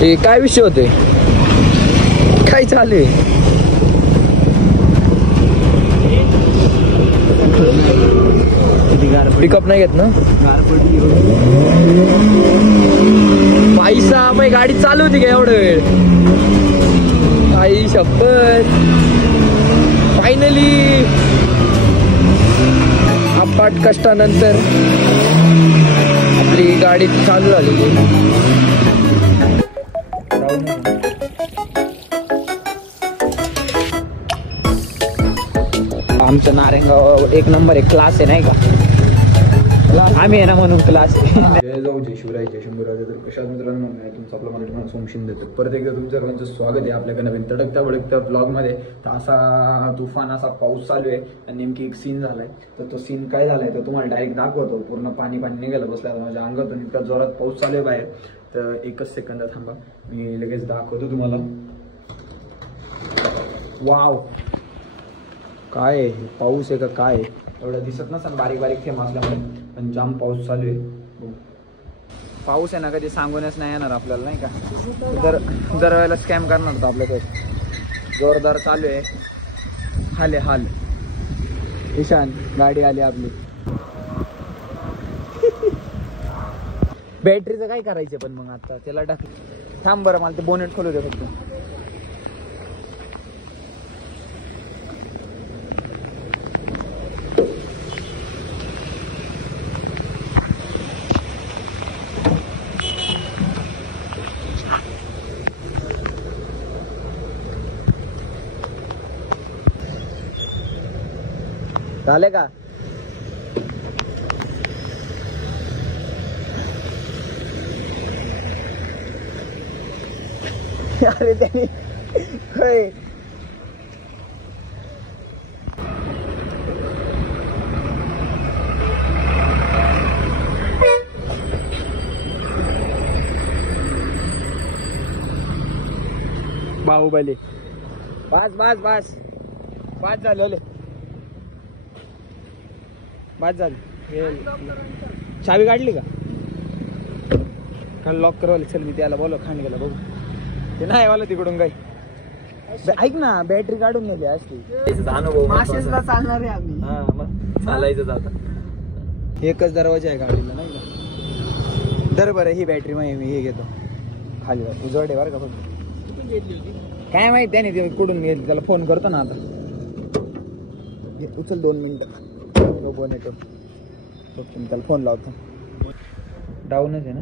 हे काय विषय होते, काय चालू आहे? पिकअप नाही घेत ना पैसा, मग गाडी चालू होती का एवढं वेळ? आई शपथ, फायनली अपाट कष्टानंतर आपली गाडी चालू झालेली. आमचं नारायणगाव एक नंबर आहे, क्लास आहे नाही का? आम्ही आहे ना म्हणून क्लास आहे. जय जाऊ जय शिवराय जय शंभूराजे. तर कशा मित्रांनो, मी तुमचं आपलं मराठी माणूस सोम शिंदे. तर परत एकदा तुमच्या सर्वांचं स्वागत आहे आपल्याकडे नवीन तडकत्या बडकत्या ब्लॉगमध्ये. तर असा तुफान असा पाऊस चालू आहे आणि नेमकी एक सीन झालाय. तर तो सीन काय झालाय तर तुम्हाला डायरेक्ट दाखवतो. पूर्ण पाणी निघायला बसला माझ्या अंगातून, इतका जोरात पाऊस चालू आहे बाहेर. तर एकच सेकंद थांबा, मी लगेच दाखवतो तुम्हाला. वाव, काय आहे पाऊस आहे का काय आहे? एवढं दिसत नसेल बारीक बारीक थेंब असल्यामुळे, पण जाम पाऊस चालू आहे. पाऊस आहे ना कधी सांगूनच नाही येणार आपल्याला नाही का? दरवेळेला स्कॅम करणार होतं आपल्याकडे. जोरदार चालू आहे, हाल आहे हाल. ईशान गाडी आली आपली. बॅटरीचं काय करायचं पण मग आता त्याला टाक. थांब बरं, मला ते बोनेट खोलू दे फक्त. झाले का? अरे त्याने बाहुबली. बस बस बस बस झालं, बस झाली. चावी काढली का? काल लॉक करवले. चल मी त्याला बोलव, खांड गेला बघू. ते नाही वाला तिकडून काही. ऐक ना, बॅटरी काढून नेली असती. माशेसला चालणार आहे आम्ही. हा मग चालायचं आता. एकच दरवाजा आहे गाडीला नाही का? दर बरं ही बॅटरी मग मी हे घेतो खाली. उजवड आहे बरं का? फक्त काय माहित त्याने ते कुठून घेतली, त्याला फोन करतो ना आता. उचल 2 मिनिटं फोन येतो. त्याला फोन लावतो. डाऊनच आहे ना?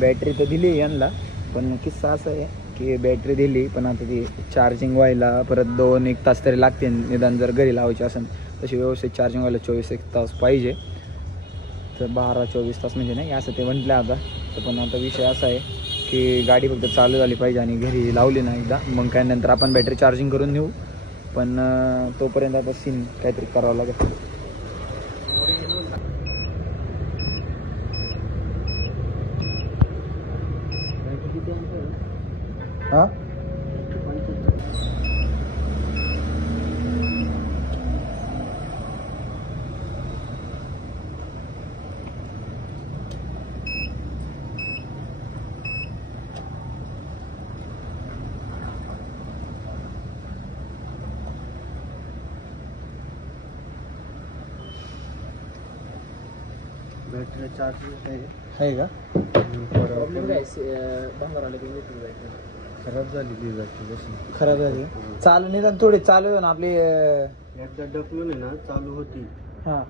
बॅटरी तर दिली यांना, पण किस्सा असा आहे की बॅटरी दिली पण आता ती चार्जिंग व्हायला परत 2-1 तास तरी लागते. निदान जर घरी लावायची असेल तशी व्यवस्थित चार्जिंग व्हायला 24-1 तास पाहिजे. तर 12-24 तास म्हणजे नाही असं ते म्हटलं आता. तर पण आता विषय असा आहे की गाडी फक्त चालू झाली पाहिजे आणि घरी लावली ना एकदा, मग काय नंतर आपण बॅटरी चार्जिंग करून नेऊ. पण तोपर्यंत आता सीन काहीतरी करावं लागेल. हा बॅटरी चार्ज आहे का? प्रॉब्लेम काय? भंगार आले खराब झाली ती बॅटरी. बसून खराब झाली. चालू निदान थोडी चालू आहे ना आपली. एकदा डकलून आहे ना चालू होती. हा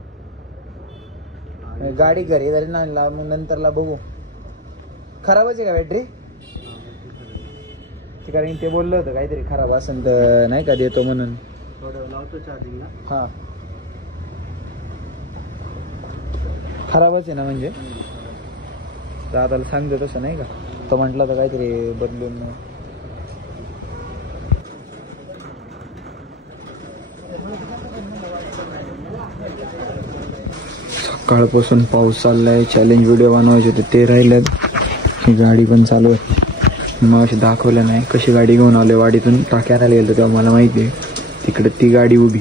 गाडी घरी जरी नाही लाव, मग नंतरला बघू. खराबच आहे का बॅटरी? ते कारण ते बोललं होतं काहीतरी खराब असेल तर नाही का देतो म्हणून. थोडं लावतो चार्जिंगला. हा खराबच आहे ना म्हणजे? दादाला सांगतो तसं नाही का? तो म्हटलं तर काहीतरी बदलून. सकाळपासून पाऊस चाललाय. चॅलेंज व्हिडिओ बनवायचे होते ते राहिलेत. ही गाडी पण चालू आहे. मग अशी दाखवलं नाही कशी गाडी घेऊन आलोय वाडीतून. टाक्याला गेलो तेव्हा मला माहिती आहे तिकडे ती गाडी उभी.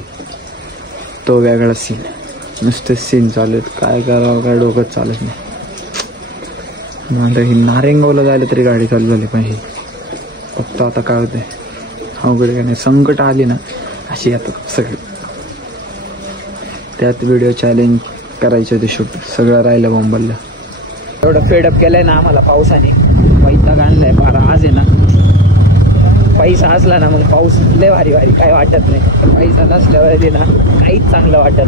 तो वेगळा सीन, नुसते सीन चालू आहेत. काय करावं काय डोकं चालत नाही. मग ही नारेंगावला जायला तरी गाडी चालू झाली पाहिजे. फक्त आता काय होतंय अवघड काय नाही, संकट आली ना अशी येतात सगळे. त्यात व्हिडिओ चॅलेंज करायचं ते शूट सगळं राहिलं बोंबललं. एवढं फेडअप केलंय ना आम्हाला पावसाने, वैताग आणलाय फार. आज आहे ना पैसा असला ना मग पाऊस लय भारी भारी काय वाटत नाही. पैसा नसल्यावर ना काहीच चांगलं वाटत,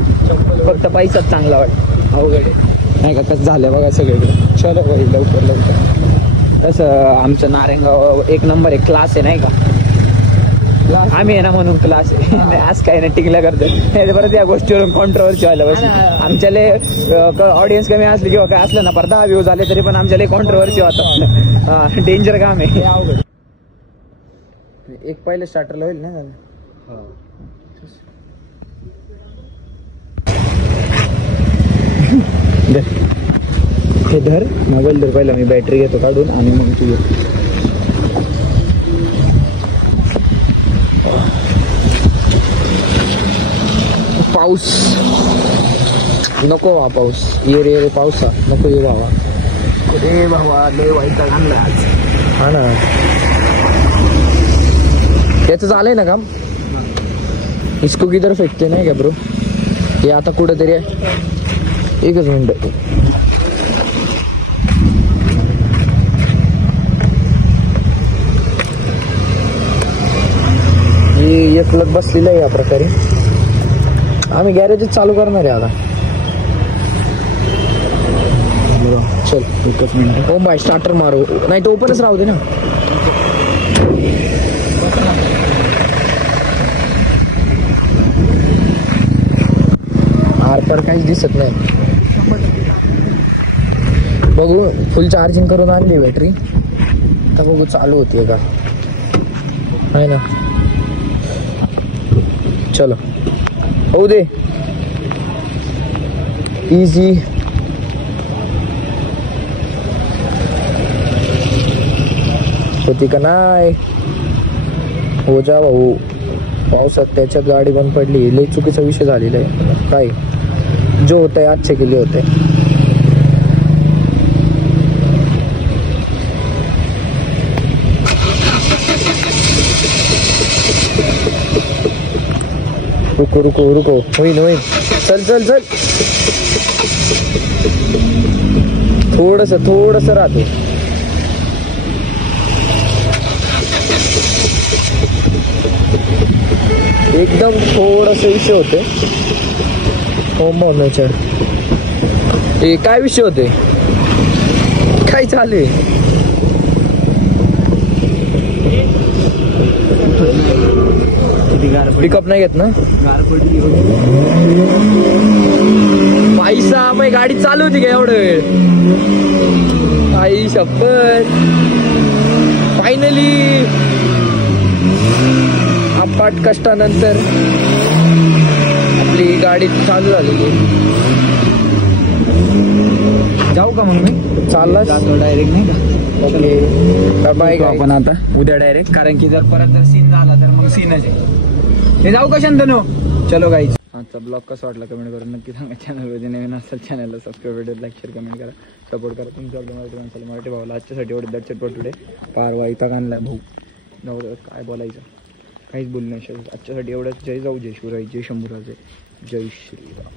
फक्त पैसाच चांगला वाटत. अवघड आहे नाही का. कसं झालं बघा सगळीकडे. चलो भाई लवकर लवकर. तसं आमचं नारेंगाव एक नंबर एक क्लास आहे नाही का. आम्ही आहे ना म्हणून क्लास आहे. आज काय नाही टिकल्या करतो परत या गोष्टीवरून कॉन्ट्रोवर्सी व्हायला बस. आमच्याले ऑडियन्स कमी असले किंवा काय असलं ना परत 10 व्ह्यूज आले तरी पण आमच्याला कॉन्ट्रोवर्सी होतं. हा डेंजर काम आहे अवघड. एक पहिले स्टार्टरला होईल ना हा. हे धर मोबाईल धर पहिला, मी बॅटरी घेतो काढून आणि मग तू घे. पाऊस नको हा पाऊस. ये रे पावसा नको ये भावा. अरे भावा लय वैताग आणला आज. हा ना त्याचं झालंय ना काम. इसको किधर फेकते नाही का ब्रो. हे आता कुठं तरी आहे. एकच मिनिट. हे एक प्लग बसलेलं आहे या प्रकारे. आम्ही गॅरेजच चालू करणार आहे आता. चल एकच मिनिट. हो बाय स्टार्टर मारू नाही तो ओपनच राहू दे ना. आरपार काहीच दिसत नाही. बघू फुल चार्जिंग करून आणली बॅटरी तर बघू चालू होतीये का आहे ना. चलो होऊ दे. इझी होती का नाही. हो जा भाऊ. पावसात त्याच्यात गाडी बंद पडली. लई चुकीचा विषय झालेला आहे. काय जो होत आहे आजचे केले होते. रुको रुको रुको. होईल होईल. चल चल चल. थोडस राहतो. एकदम थोडस विषय होते. हो म्हणून ते काय विषय होते काय चालू आहे. पिकअप नाही घेत ना. पैसा मग गाडी चालू होती का एवढं वेळ. आई शपथ फायनली अपाट कष्टानंतर आपली गाडी चालू झालेली. जाऊ का मग मी चालला डायरेक्ट नाही का. Okay bye. आपण आता उद्या डायरेक्ट, कारण की जर परत जर सीन झाला तर मग सीनच आहे. हे जाऊ का शंतनू. चलो गाईज. आजचा ब्लॉग कसा वाटला कमेंट करून नक्की सांगा. चॅनलवर नवीन असेल चॅनलला subscribe, video like share comment करा. सपोर्ट करा. तुमच्या मराठी माणसाला मराठी भावाला. आजच्यासाठी एवढं दर्शक टुडे पार वाईता आणलाय भाऊ. जाऊ काय बोलायचं काहीच बोलू नाही शकत. आजच्यासाठी एवढंच. जय जाऊ जय शिवराय जय शंभूराजे जय श्रीराम.